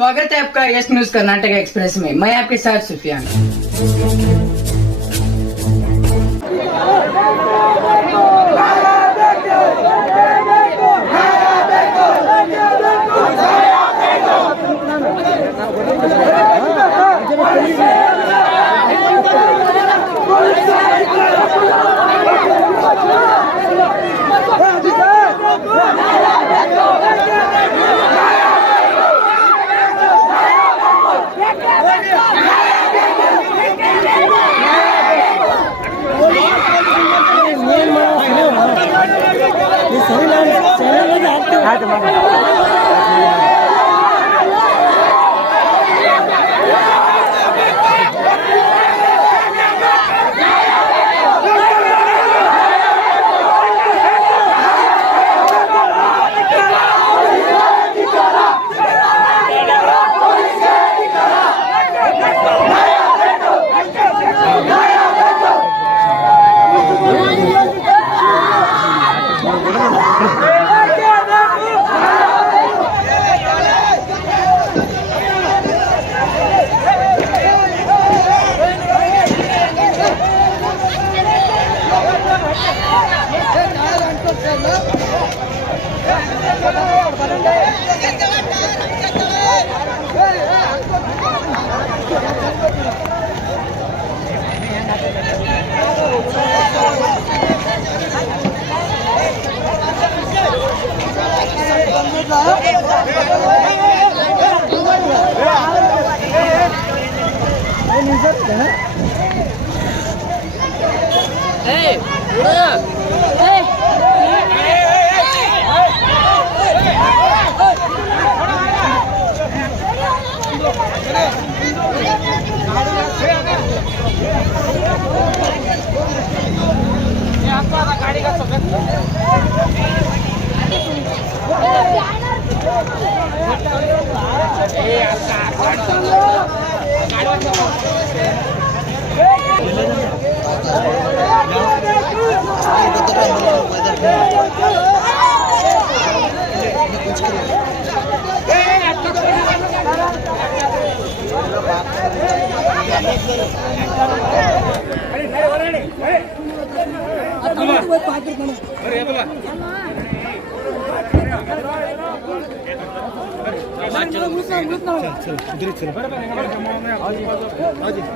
स्वागत है आपका यस न्यूज कर्नाटक एक्सप्रेस में। मैं आपके साथ सुफियान।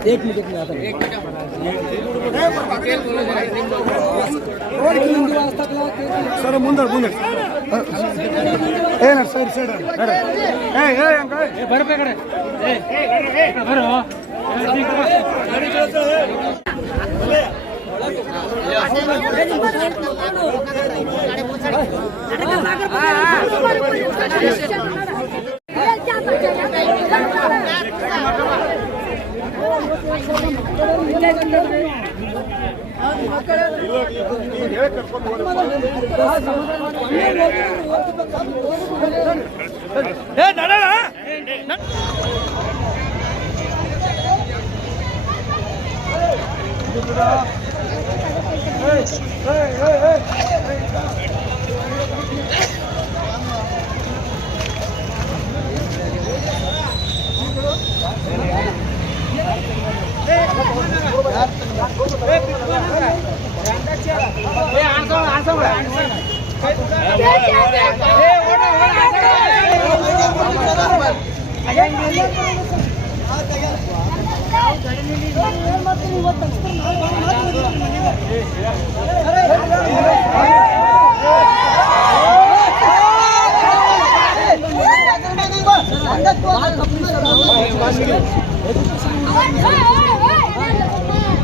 एक मिनट में आता सर ಮುಂದೆ ಏನ ಸೈಡ್ ಸೈಡ್ ಬರ್ಬೇ ಕಡೆ ಬರೋ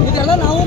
ಇದೆಲ್ಲ ನಾವು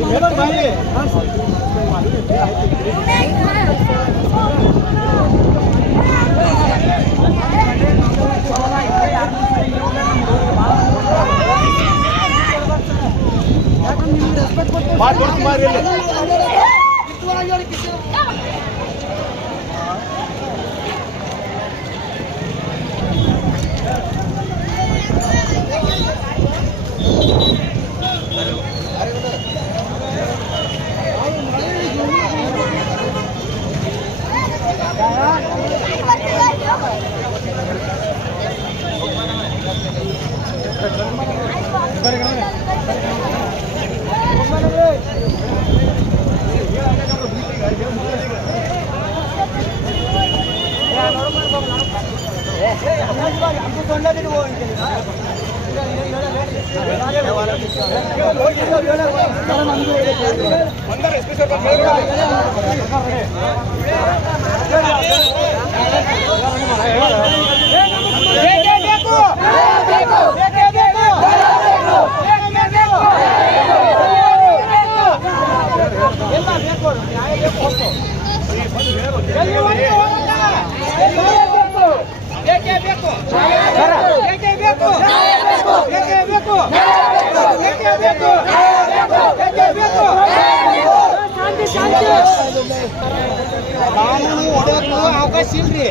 ಅವಕಾಶ ಇಲ್ರಿ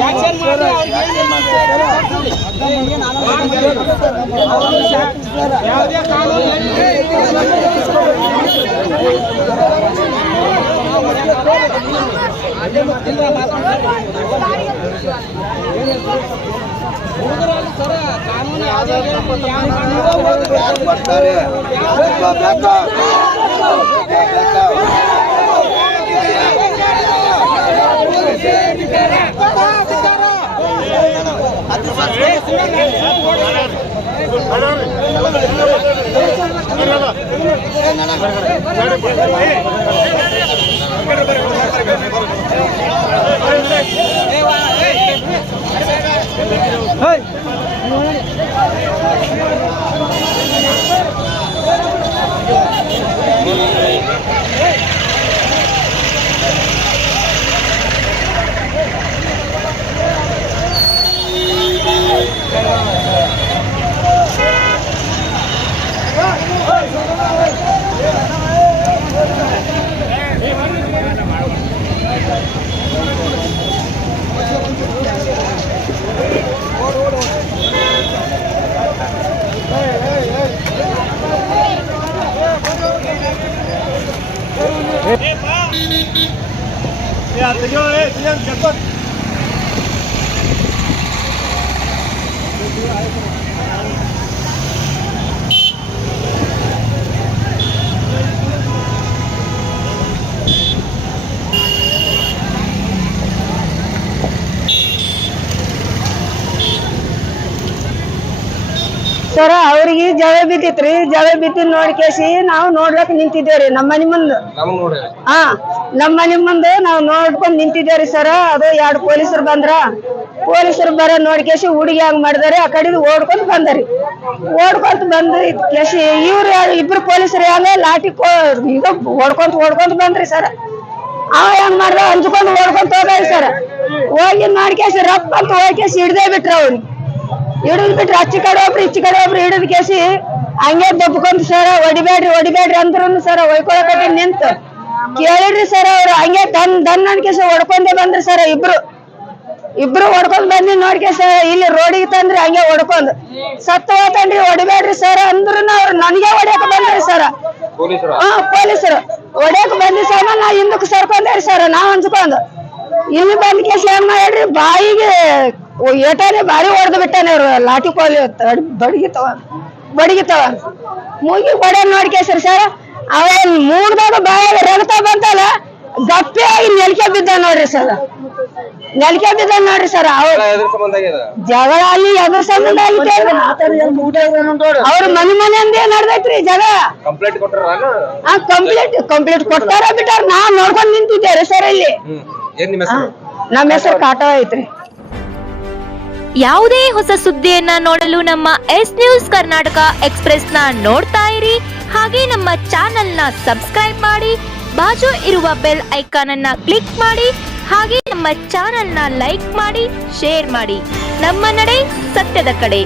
ಯಾವುದೇ ಕಾನೂನು ಸರ ಕಾನೂನು ಸರ ಅವ್ರಿಗೆ ಜವೆ ಬಿದ್ದಿತ್ರಿ. ಜವೆ ಬಿದ್ದಿದ್ ನೋಡಿ ಕೇಸಿ ನಾವು ನೋಡ್ಲಕ್ ನಿಂತಿದ್ದೇವ್ರಿ ನಮ್ಮ ಮನಿ ಮುಂದೆ. ಹಾ, ನಮ್ಮ ಮನಿ ಮುಂದೆ ನಾವು ನೋಡ್ಕೊಂಡ್ ನಿಂತಿದ್ದೇವ್ರಿ ಸರ. ಅದು 2 ಪೊಲೀಸರು ಬಂದ್ರ. ಪೊಲೀಸರು ಬರ ನೋಡಿ ಕೇಸಿ ಹುಡುಗಿ ಹಂಗ್ ಮಾಡಿದಾರೆ. ಆ ಕಡೆ ಓಡ್ಕೊಂತ ಬಂದರಿ. ಓಡ್ಕೊಂತ ಬಂದ್ರಿ ಕೇಸಿ ಇವ್ರು ಇಬ್ರು ಪೊಲೀಸರು ಹೆಂಗ ಲಾಠಿ ಈಗ ಓಡ್ಕೊಂತ ಬಂದ್ರಿ ಸರ. ಅವ ಹೆಂಗ್ ಮಾಡ್ದ ಹಂಚ್ಕೊಂಡ್ ಓಡ್ಕೊಂತ ಹೋಗ್ರಿ ಸರ. ಹೋಗಿ ಮಾಡ್ಕೇಸಿ ರಪ್ಪ ಅಂತ ಹೋಗ್ಕೇಸಿ ಹಿಡ್ದೇ ಬಿಟ್ರ ಅವ್ರಿಗೆ. ಹಿಡಿದ್ ಬಿಟ್ರೆ ಅಚ್ಚಿ ಕಡೆ ಒಬ್ರು ಇಚ್ಚಿ ಕಡೆ ಒಬ್ರು ಹಿಡಿದ್ ಕೇಸಿ ಹಂಗೆ ದಬ್ಬಕೊಂತ ಸರ ಹೊಡಿಬೇಡ್ರಿ ಅಂದ್ರು ಸರ ಒಯ್ಕೊಳಕಟ್ಟಿ ನಿಂತು ಕೇಳಿದ್ರಿ ಸರ್. ಅವ್ರು ಹಂಗೆ ದನ್ ಅನ್ಕೇಸ ಹೊಡ್ಕೊಂಡೇ ಬಂದ್ರಿ ಸರ. ಇಬ್ರು ಹೊಡ್ಕೊಂಡ್ ಬಂದಿ ನೋಡ್ಕೇಸ ಇಲ್ಲಿ ರೋಡಿಗೆ ತಂದ್ರಿ. ಹಂಗೆ ಹೊಡ್ಕೊಂಡ್ ಸತ್ತ ಹೋತನ್ರಿ. ಹೊಡಿಬೇಡ್ರಿ ಸರ್ ಅಂದ್ರು ಅವ್ರು ನನಗೆ ಹೊಡ್ಯಾಕ ಬಂದ್ರಿ ಸರ. ಹಾ, ಪೊಲೀಸರು ಹೊಡ್ಯಾಕ ಬಂದಿ ಸರ. ನಾ ಹಿಂದಕ್ಕೆ ಸರ್ಕೊಂಡೇರಿ ಸರ. ನಾವ್ ಹಂಚ್ಕೊಂಡ್ ಇಲ್ಲಿ ಬಂದ್ ಕೇಸ ಏನ್ ಮಾಡ್ರಿ ಬಾಯಿಗೆ ಏಟಾನೆ ಬಾರಿ ಹೊಡೆದು ಬಿಟ್ಟಾನೆ. ಅವ್ರು ಲಾಠಿ ಕೋಲಿ ಬಡಗಿತವ ಮೂಗಿ ಹೊಡೆ ನೋಡ್ಕೇಸ್ರಿ ಸರ್. ಅವ ಮೂಡ್ದಾಗ ಬಾಯಾಗ ರಗತ ಬಂತಲ್ಲ ಗಪ್ಪೆ ಆಗಿ ನೆಲ್ಕೆ ಬಿದ್ದ ನೋಡ್ರಿ ಸರ್. ನೆಲ್ಕೆ ಬಿದ್ದ ನೋಡ್ರಿ ಸರ್. ಜಗಳ ಅಲ್ಲಿ ಎದ್ರ ಸಂಬಂಧ ಅವ್ರ ಮನೆ ಅಂದೇ ನಡ್ದೈತ್ರಿ ಜಗಳ. ಕಂಪ್ಲೇಂಟ್ ಕೊಟ್ಟಾರ ಬಿಟ್ಟಾರ. ನಾವ್ ನೋಡ್ಕೊಂಡ್ ನಿಂತಿದ್ದೇವ್ರಿ ಸರ್. ಇಲ್ಲಿ ನಮ್ಮ ಹೆಸರು ಕಾಟವ ಐತ್ರಿ. ಯಾವುದೇ ಹೊಸ ಸುದ್ದಿಯನ್ನ ನೋಡಲು ನಮ್ಮ ಎಸ್ ನ್ಯೂಸ್ ಕರ್ನಾಟಕ ಎಕ್ಸ್‌ಪ್ರೆಸ್ ನ ನೋಡ್ತಾ ಇರಿ. ಹಾಗೆ ನಮ್ಮ ಚಾನೆಲ್ ನ ಸಬ್ಸ್ಕ್ರೈಬ್ ಮಾಡಿ, ಬಾಜು ಇರುವ ಬೆಲ್ ಐಕಾನ್ ಅನ್ನ ಕ್ಲಿಕ್ ಮಾಡಿ. ಹಾಗೆ ನಮ್ಮ ಚಾನೆಲ್ ನ ಲೈಕ್ ಮಾಡಿ, ಶೇರ್ ಮಾಡಿ. ನಮ್ಮ ನಡೆ ಸತ್ಯದ ಕಡೆ.